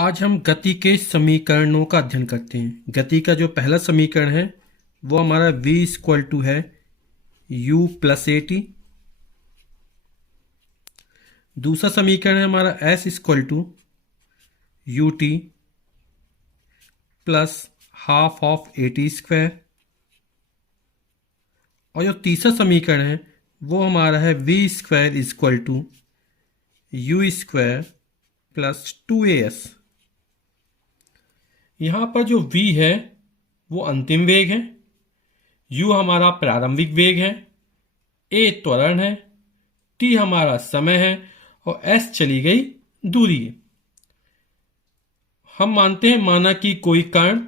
आज हम गति के समीकरणों का अध्ययन करते हैं। गति का जो पहला समीकरण है वो हमारा v इक्वल टू है u प्लस ए टी। दूसरा समीकरण है हमारा s equal to u t plus half of a t square. और जो तीसरा समीकरण है वो हमारा है v square equal to u square plus 2as। यहां पर जो v है वो अंतिम वेग है, u हमारा प्रारंभिक वेग है, a त्वरण है, t हमारा समय है और s चली गई दूरी है। हम मानते हैं माना कि कोई कण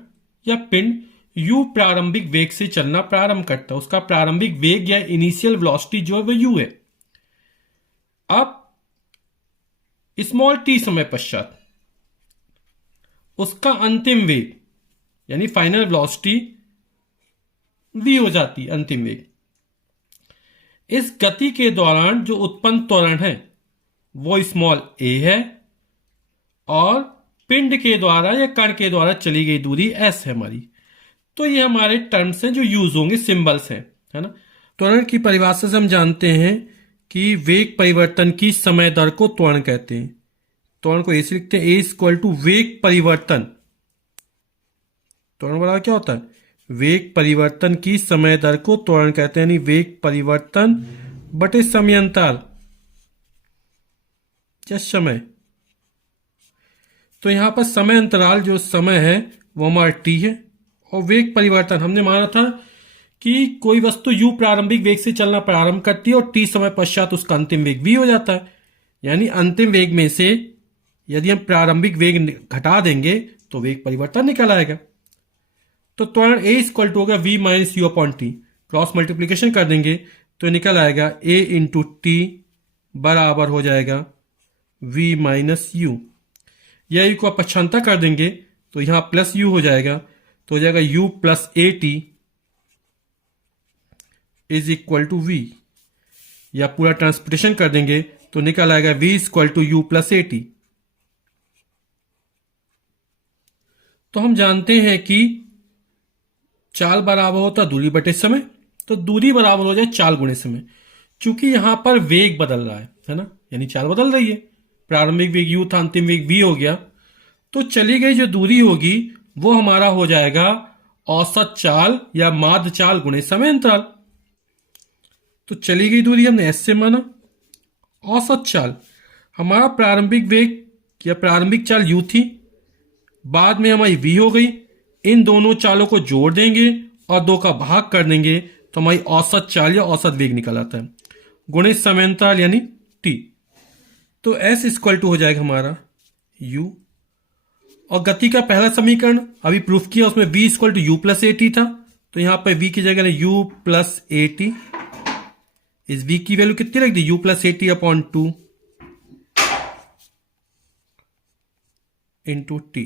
या पिंड u प्रारंभिक वेग से चलना प्रारंभ करता है, उसका प्रारंभिक वेग या इनिशियल वेलोसिटी जो है वो u है। अब स्मॉल t समय पश्चात उसका अंतिम वेग यानी फाइनल वेलोसिटी v हो जाती है, अंतिम वेग। इस गति के दौरान जो उत्पन्न त्वरण है वो स्मॉल a है और पिंड के द्वारा या कण के द्वारा चली गई दूरी s है हमारी। तो ये हमारे टर्म्स हैं जो यूज होंगे, सिंबल्स हैं, है ना। त्वरण की परिभाषा से हम जानते हैं कि वेग परिवर्तन की समय दर को त्वरण कहते हैं। त्वरण को ऐसे लिखते हैं a इक्वल टू वेग परिवर्तन। त्वरण बराबर क्या होता है? वेग परिवर्तन की समय दर को त्वरण कहते हैं, यानी वेग परिवर्तन बटे समयांतर या समय। तो यहां पर समय अंतराल जो समय है वो हमारा t है और वेग परिवर्तन हमने माना था कि कोई वस्तु u प्रारंभिक वेग से चलना प्रारंभ करती है और t समय पश्चात उसका अंतिम वेग v हो जाता है। यानी अंतिम वेग में से यदि हम प्रारंभिक वेग घटा देंगे तो वेग परिवर्तन निकल आएगा। तो त्वरण a इक्वल टू होगा v minus you upon T. Cross multiplication कर देंगे तो निकल आएगा a इंटू टी बराबर हो जाएगा v माइनस यू। या यू को आप पक्षांतर कर देंगे तो यहां प्लस u हो जाएगा, तो हो जाएगा u plus A t is equal to v। या पूरा ट्रांसपोर्टेशन कर देंगे तो निकल आएगा v equal to u plus A t. तो हम जानते हैं कि चाल बराबर होता दूरी बटे समय, तो दूरी बराबर हो जाए चाल गुणे समय। चूंकि यहां पर वेग बदल रहा है ना, यानी चाल बदल रही है। प्रारंभिक वेग u था, अंतिम वेग v हो गया, तो चली गई जो दूरी होगी वो हमारा हो जाएगा औसत चाल या माध्य चाल गुणे समय अंतराल। तो चली गई दूरी हमने s से माना, औसत चाल हमारा प्रारंभिक वेग या प्रारंभिक चाल u थी, बाद में हमारी v हो गई। इन दोनों चालों को जोड़ देंगे और दो का भाग कर देंगे तो हमारी औसत चाल या औसत वेग निकल आता है, गुणे समय अंतराल यानी t। तो s इक्वल टू हो जाएगा हमारा u। और गति का पहला समीकरण अभी प्रूफ किया, उसमें v equal to u plus A t था, तो यहां पर v की जगह u प्लस ए टी। इस v की वैल्यू कितनी रख दी? u प्लस ए t upon 2 into t.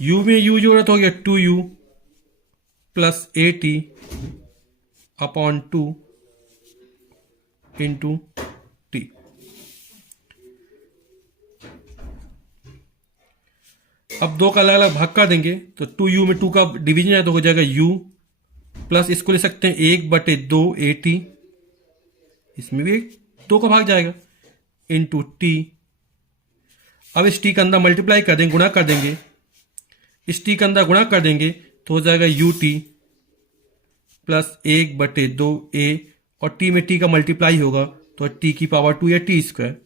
u में u जोड़ा तो हो गया 2u प्लस ए टी अपॉन 2 इंटू टी। अब दो का अलग अलग भाग कर देंगे तो 2u में 2 का डिवीजन है तो हो जाएगा u प्लस इसको ले सकते हैं 1/2 ए टी, इसमें भी 2 का भाग जाएगा, इंटू टी। अब इस टी का अंदर मल्टीप्लाई कर देंगे, गुणा कर देंगे, इस टी का अंदर गुणा कर देंगे तो हो जाएगा यू टी प्लस 1/2 ए, और टी में टी का मल्टीप्लाई होगा तो टी की पावर 2 या टी स्क्वायर।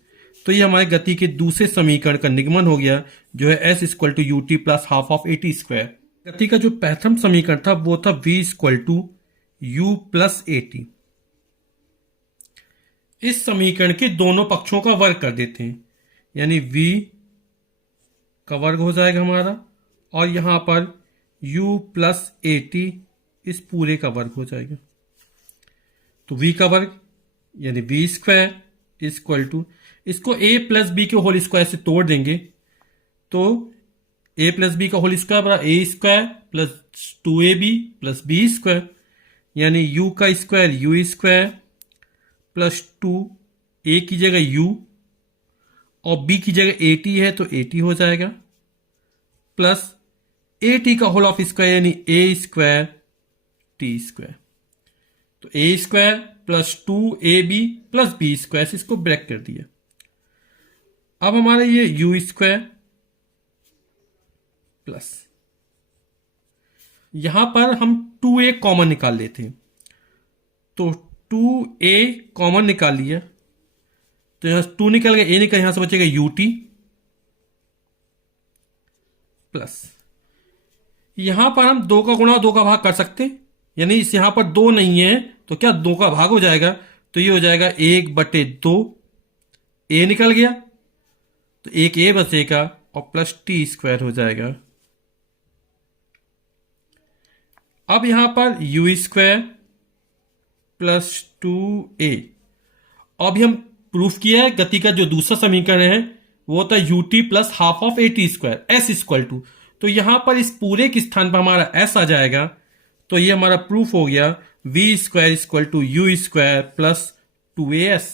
तो ये हमारे गति के दूसरे समीकरण का निगमन हो गया, जो है s equal to u t plus half of a t square. गति का जो प्रथम समीकरण था वो था v equal to u plus A t. इस समीकरण के दोनों पक्षों का वर्ग कर देते हैं, यानी v का वर्ग हो जाएगा हमारा और यहां पर u प्लस ए टी इस पूरे का वर्ग हो जाएगा। तो v का वर्ग यानी v स्क्वायर इक्वल टू, इसको a प्लस बी के होल स्क्वायर से तोड़ देंगे तो a प्लस बी का होल स्क्वायर बराबर A square plus 2ab plus B square, यानी u का square u square plus 2 a की जगह u और b की जगह ए टी है तो ए टी हो जाएगा, प्लस ए टी का होल ऑफ स्क्वायर यानी ए स्क्वायर टी स्क्वायर। तो A square plus 2ab plus B square से इसको ब्रेक कर दिया। अब हमारा ये यू स्क्वायर प्लस यहां पर हम 2a कॉमन निकाल लेते हैं, तो 2a कॉमन निकाल लिया तो यहां 2 निकल गया, a निकल, यहां से बचेगा ut प्लस यहां पर हम 2 का गुणा और 2 का भाग कर सकते हैं, यानी इस यहां पर 2 नहीं है तो क्या 2 का भाग हो जाएगा, तो ये हो जाएगा 1/2, a निकल गया तो एक a बचेगा और प्लस टी स्क्वायर हो जाएगा। अब यहां पर यू स्क्वायर प्लस 2a, अभी हम प्रूफ किया है गति का जो दूसरा समीकरण है वो होता है ut plus half of a t square s equal to, तो यहां पर इस पूरे के स्थान पर हमारा s आ जाएगा, तो ये हमारा प्रूफ हो गया v square equal to u square plus 2as।